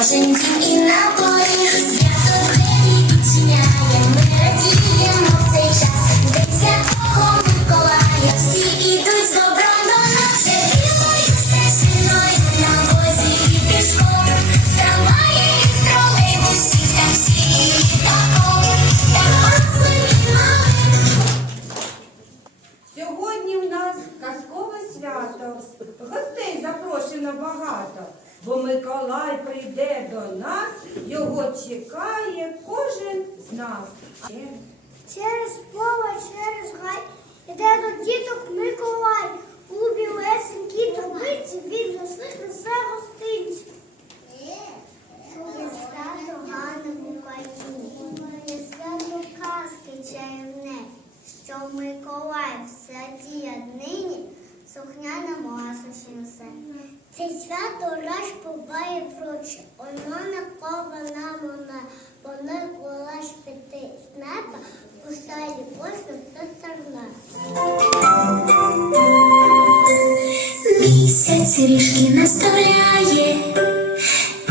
神经易拉玻璃。канал. Через поле, через гай іде до діток Миколай. У білесенькій трубиці від весних несе Сережки наставляє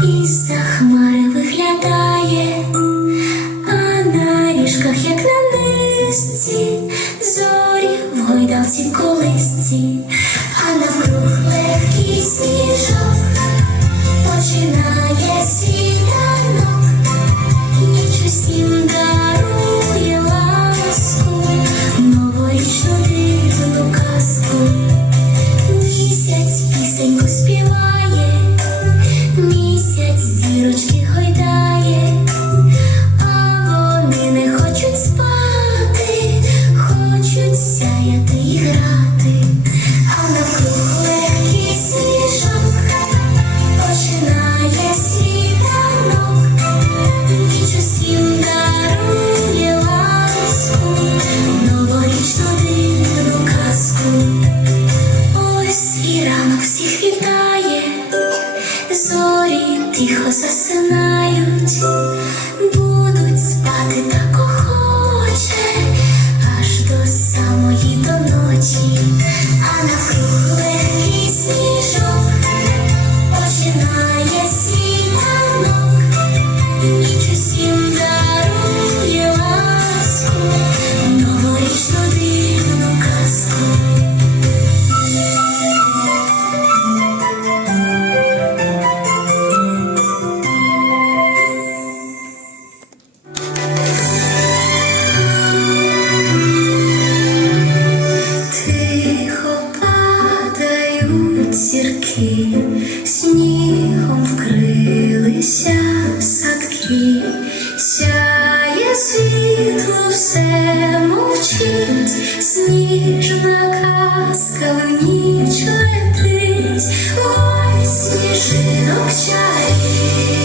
і за хмари виглядає, а на ріжках, як на низці. пісеньку співає. засинає. Жінок чарівний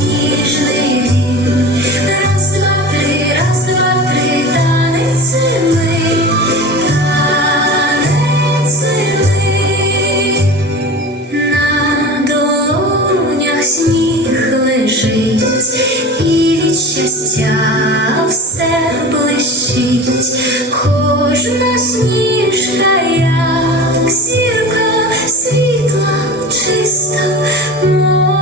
ніжний. Раз, два, три, раз, два, три, танець ми. На долонях сніг лежить, і щастя все блищить, кожна сніжка я як зірка світла чиста.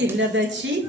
et la bâti.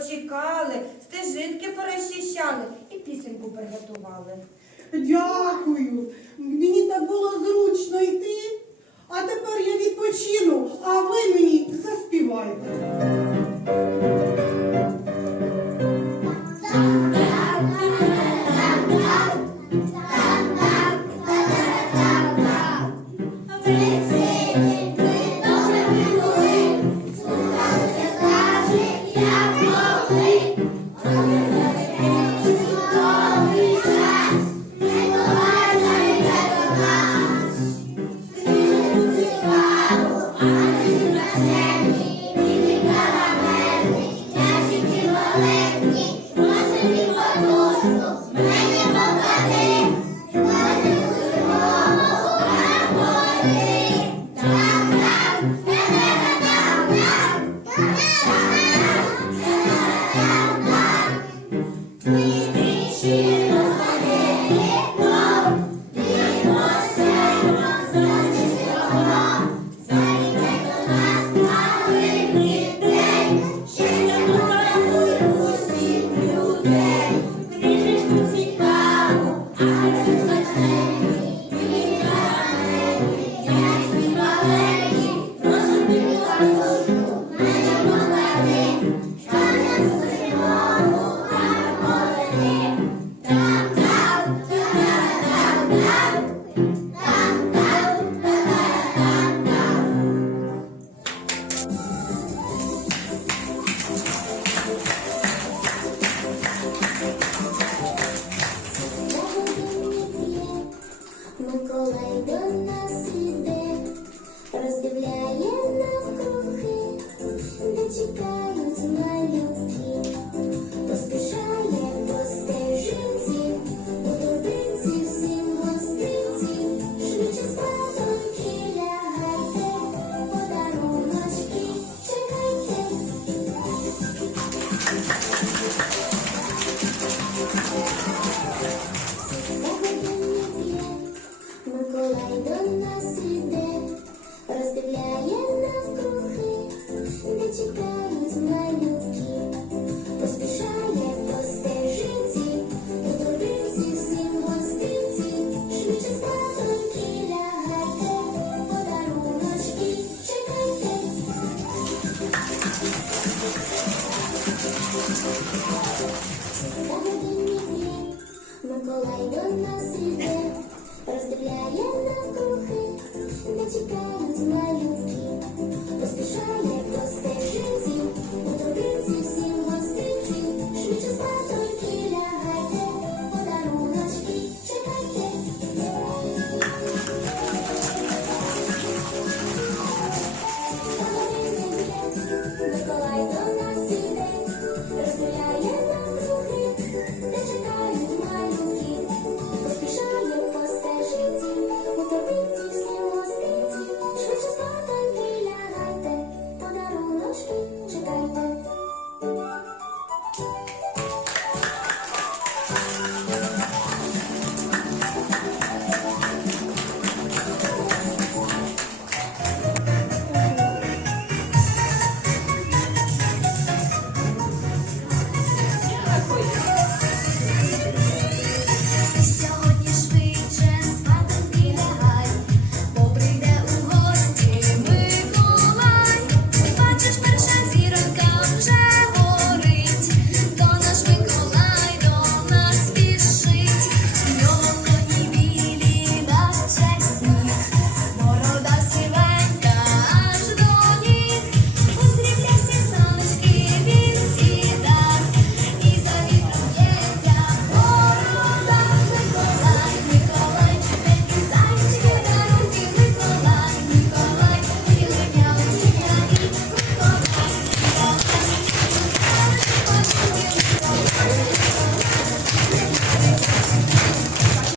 чекали, стежинки перечищали і пісеньку приготували. Дякую. Мені так було зручно йти, а тепер я відпочину, а ви мені заспівайте.